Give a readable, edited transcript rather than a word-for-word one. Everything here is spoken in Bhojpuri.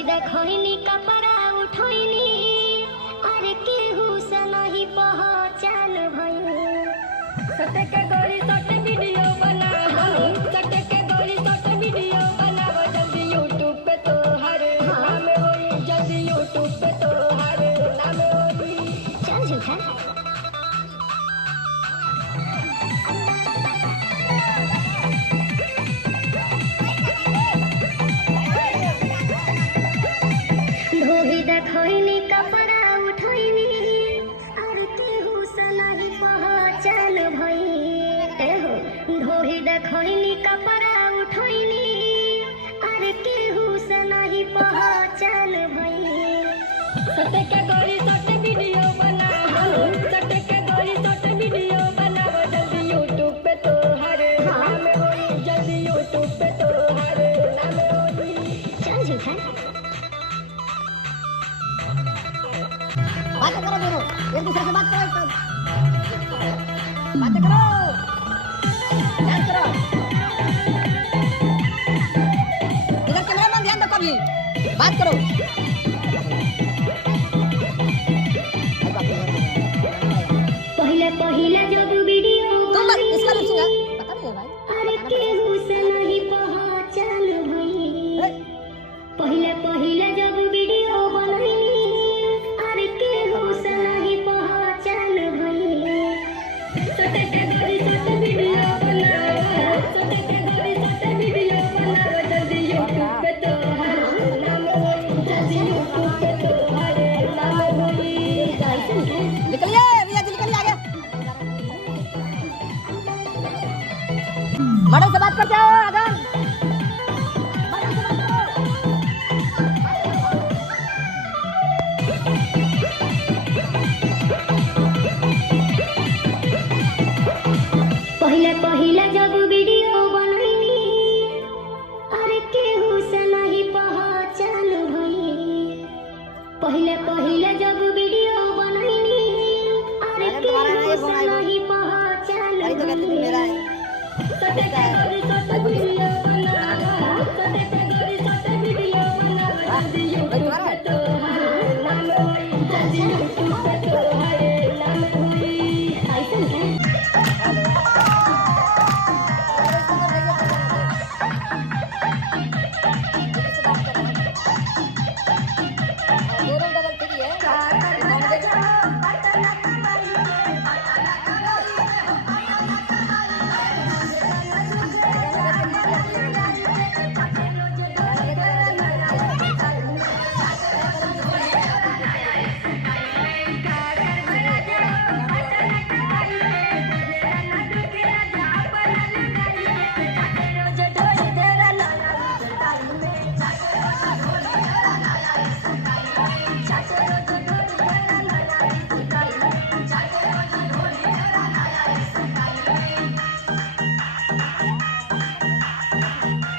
ढोही देखनी कपड़ा उठोइनी अरे केहू से नहीं पहचान भइल सटे के गोरी सटे वीडियो बनाओ सटे के गोरी सटे वीडियो बनाओ जल्दी यूट्यूब पे तो हर नाम होई जल्दी यूट्यूब पे तो हर नाम होई चल झूठा ढोही देखनी कपड़ा उठोइनी अरे केहू से नहीं पहचान भइल ढोही देखनी कपड़ा उठोइनी अरे केहू से नहीं पहचान भइल सटे के गोरी सटे वीडियो बनाओ सटे के गोरी सटे वीडियो बनाओ जल्दी यूट्यूब पे तो हर नाम होई जल्दी यूट्यूब पे तो हर नाम होई चल झूठा बातें करो दोनों एक दूसरे से बात करो बातें करो ध्यान करो इधर कैमरा मैन ध्यान रखो अभी बात करो पहले पहले जब वीडियो तुम इसका लिप सिंग पता नहीं है भाई अरे केहू से नहीं पहचान भइल पहले पहले जब वीडियो बनैनी अरे केहू से नहीं पहचान भइल सटे के गोरी सटे वीडियो बनाओ सटे के गोरी सटे वीडियो बनाओ जल्दी यूट्यूब पे तो हर नाम होई जल्दी यूट्यूब पे तो हर नाम होई निकलिए रिया जी निकलिए आगे मैडम से बात करते हो